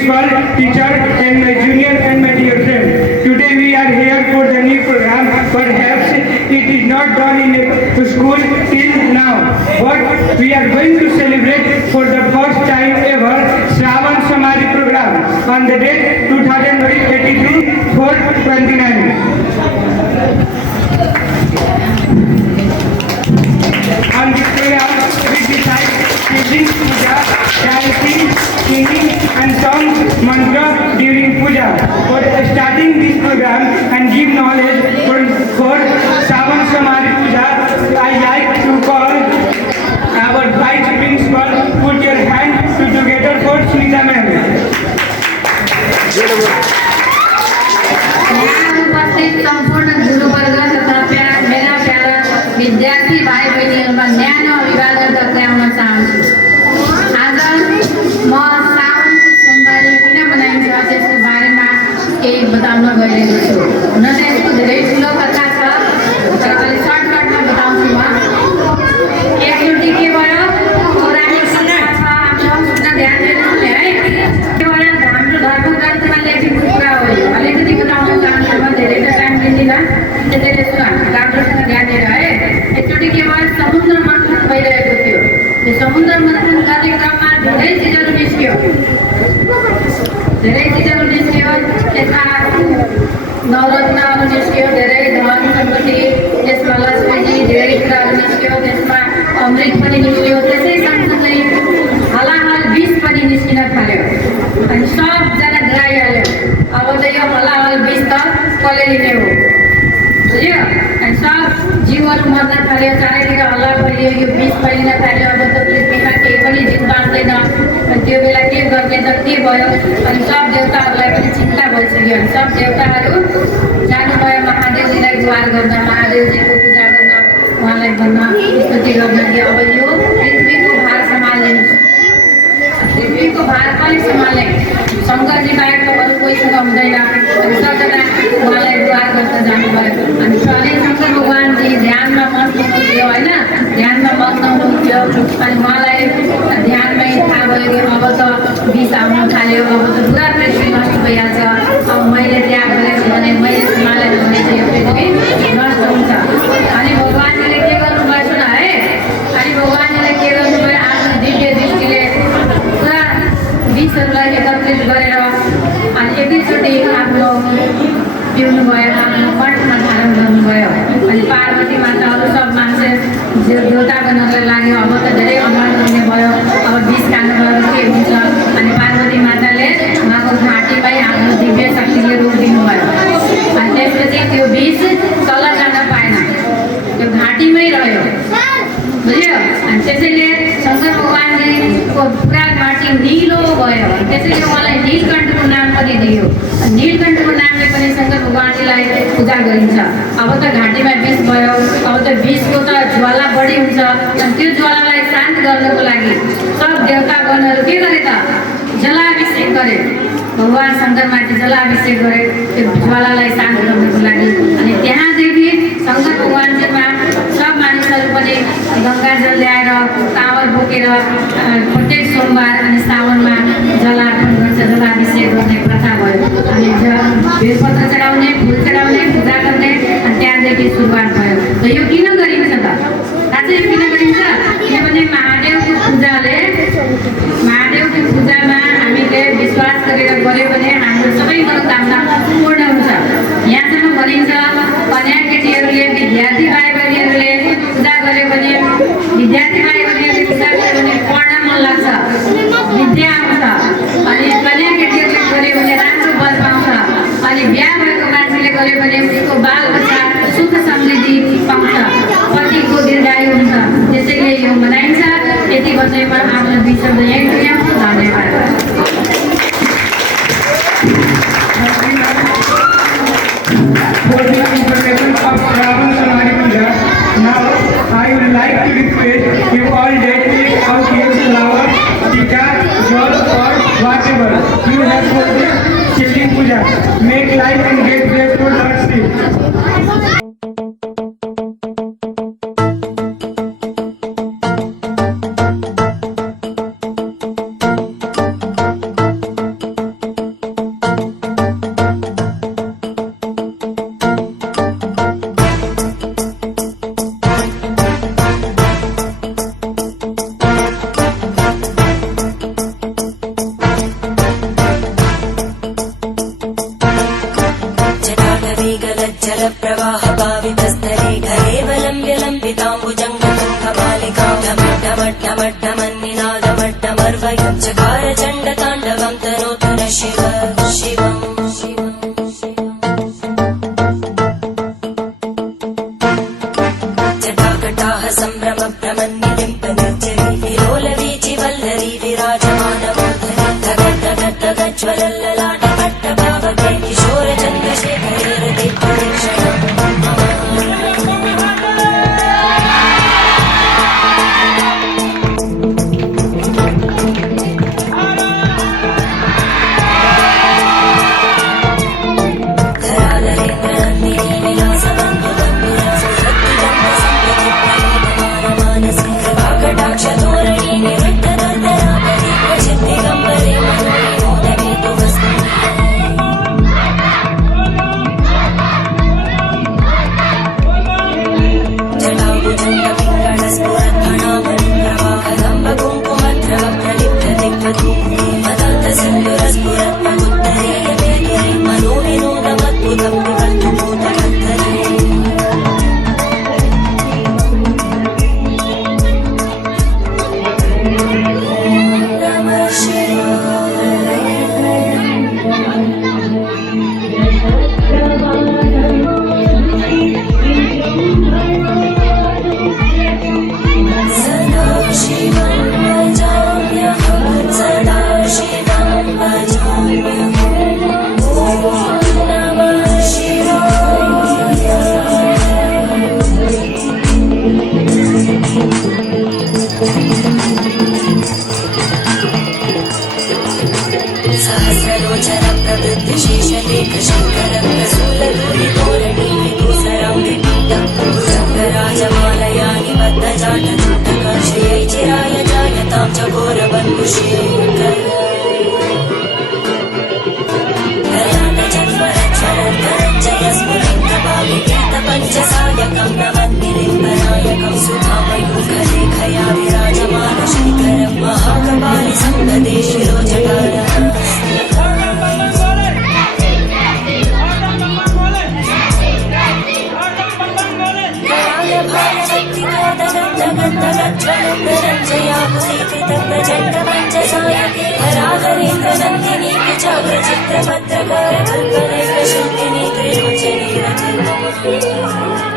principal, teacher, and my junior and my dear friend. Today we are here for the new program. Perhaps it is not done in a school till now, but we are going to celebrate for the first time ever Shravan Samadhi program on the date 2023/4/29. On this program, we decide teaching puja, chanting, singing, and song mantra during puja. For starting this program and give knowledge for Shravan Samadhi puja, I like to call our vice principal. Put your hand together for Sunita ma'am. उपस्थित संपूर्ण गुरुवर्ग तथा मेरा para विद्यार्थी भाइ बहिनीहरूमा न्यानो अभिवादन गर्दै आउन चाहन्छु। आज म साउनको सोमबारी किन मनाइन्छ त्यसको बारेमा केही बताउन गइरहेको छु। हुन त यसको धेरै ठुलो कथा छ, तर अलि सर्टकटमा बताउँछु म। एकचोटि के भयो, पौराणिक कथा छ, आफ्नो सुन्न ध्यान दिनुहुने है। के भयो, हाम्रो धर्मग्रन्थमा लेखेको कुरा हो यो। अलिकति बताउन चाहन्छु म, धेरै त टाइम लिँदिनँ, त्यसैले राम्रोसँग ध्यान दिएर है। एकचोटि के भयो, समुद्र मन्थन भइरहेको थियो। त्यो समुद्र मन्थन गर्ने क्रममा धेरै चिजहरू निस्कियो। त्यसमा नवरत्नहरू निस्कियो, धेरै धन सम्पत्ति, त्यसमा लक्ष्मीजी, धेरै कुराहरू निस्कियो, त्यसमा अमृत पनि निस्कियो। त्यसै सँगसँगै हलाहल विष पनि निस्किन थाल्यो अनि सबजना डराइहाल्यो। अब त यो हलाहल विष त कसले लिने हो, बुझ्यो? अनि सब जीवहरू मर्न थाल्यो, चारैतिर हल्ला फैलियो, यो विष फैलिन थाल्यो। अब त पृथ्वीमा केही पनि जीव बाँच्दैन। अनि त्यो बेला के गर्ने त के भयो, अनि सब देवताहरूलाई पनि चिन्ता भइसक्यो। अनि सब देवताहरू जानुभयो महादेवजीलाई गुहार गर्न, महादेवजीको पूजा गर्न, उहाँलाई भन्न, स्तुति गर्न कि अब यो पृथ्वीको भार सम्हाल्दिनुहोस्, पृथ्वीको भार पनि सम्हाल्ने शङ्करजी बाहेक त अरू कोहीसँग हुँदैन। अनि सबजना उहाँलाई गुहार गर्न जानुभयो। अनि शङ्कर भगवान्जी ध्यानमा मग्न हुनुहुन्थ्यो होइन, ध्यानमा मग्न हुनुहुन्थ्यो। अनि उहाँलाई ध्यानमै थाहा भयो कि अब त विष आउन थाल्यो, अब त पुरा पृथ्वी नष्ट भइहाल्छ। अब मैले त्याग गरेको भने, मैले सम्हालेन भने चाहिँ यो पृथ्वी नष्ट हुन्छ। अनि भगवान्जीले के गर्नुभयो सुन है, अनि भगवान्जीले के गर्नुभयो, आफ्नो दिव्य दृष्टिले पुरा विषहरूलाई एकत्रित गरेर अनि एकैचोटि आफ्नो पिउनुभयो, आफ्नो मठमा धारण गर्नुभयो। अनि पार्वती माता अरू सब मान्छे देउता बन्नलाई लाग्यो, अब त धेरै अमर हुने भयो, अब विष खानुभयो के हुन्छ। अनि पार्वती माताले उहाँको घाँटीमै आफ्नो दिव्य शक्तिले रोकिदिनु भयो। अनि त्यसपछि त्यो विष तल जान पाएन, त्यो घाँटीमै रह्यो, बुझ्यो? अनि त्यसैले शङ्कर भगवान्जीको पुरा घाँटी निलो भयो। त्यसैले उहाँलाई नीलकण्ठको नाम पनि दियो। नीलकण्ठको नामले पनि शङ्कर भगवान्जीलाई पूजा गरिन्छ। अब त घाँटीमा विष भयो, अब त विषको त ज्वाला बढी हुन्छ। अनि त्यो ज्वालालाई शान्त गर्नको लागि सब देवतागणहरू के गरे त, जलाभिषेक गरे, भगवान् शङ्करमाथि जलाभिषेक गरे त्यो ज्वालालाई शान्त गर्नको लागि। अनि त्यहाँदेखि शङ्कर भगवान्जीमा सब मानिसहरू पनि गङ्गाजल ल्याएर काँवर बोकेर प्रत्येक सोमबार अनि साउनमा जलार्पण गर्छ, जलाभिषेक गर्ने प्रथा भयो। अनि बेलपत्र चढाउने, फुल चढाउने, पूजा गर्ने, अनि त्यहाँदेखि सुरुवात भयो। र यो किन गरिन्छ त, थाहा छ यो किन गरिन्छ? किनभने महादेवको पूजामा हामीले विश्वास गरेर गऱ्यो भने हाम्रो सबै मनोकामना पूर्ण हुन्छ। यहाँसम्म भनिन्छ कन्या केटीहरूले, विद्यार्थी भाइ बहिनीहरूले पूजा गऱ्यो भने, विद्यार्थी भाइ बहिनीहरूले पूजा गऱ्यो भने पढ्न मन लाग्छ, विद्या आउँछ। अनि कन्या केटीहरूले गऱ्यो भने राम्रो बल पाउँछ। अनि बिहा भएको मान्छेले गऱ्यो भने उसको बाल बच्चा सुख समृद्धि पाउँछ, पतिको दीर्घायु हुन्छ। त्यसैले यो मनाइन्छ। यति भन्दैमा आफ्नो दुई शब्द यहीँ टुङ्ग्याउँछु। धन्यवाद। For the information of Shravan Samadhi Puja, now I would like to request you all that take out your flower, tika, jal or whatever you have for this Shivling Puja. Make life and get blessed for Lord's sake. Shiv शिवम् जटाकटाः सम्भ्रम भ्रमन्निलिम्पनिर्जरी विलोलवीचि वल्लरी विराजमानमूर्धनि धगद्धगद्धगज्ज्वलल्ललाटपट्टभावके किशोरचन्द्रशेखरेरदीप्तदीक्षणम् सहस्रलोचन प्रवृत्ति शेषलेख शङ्कर प्रसूलधूलिधोरणि विदूसरं विपीतं भुजङ्गराजमालयानि बद्धजाटचूटक श्रियै चिराय जायतां च घोरबन्धुशेखर ललाटचत्वरज्वलन्तरञ्जय स्फुलिङ्गपालिकेतपञ्चसायकं नवन्निलिम्बनायकं सुधामयूखलेखया विराजमानशेखरं महाकपालि सम्पदे शिरोजटालः हराहरेन्द्रनन्दिनी चाग्रचित्रपत्रकार कल्पने प्रशन्तिनी त्रिलोचनी रचिता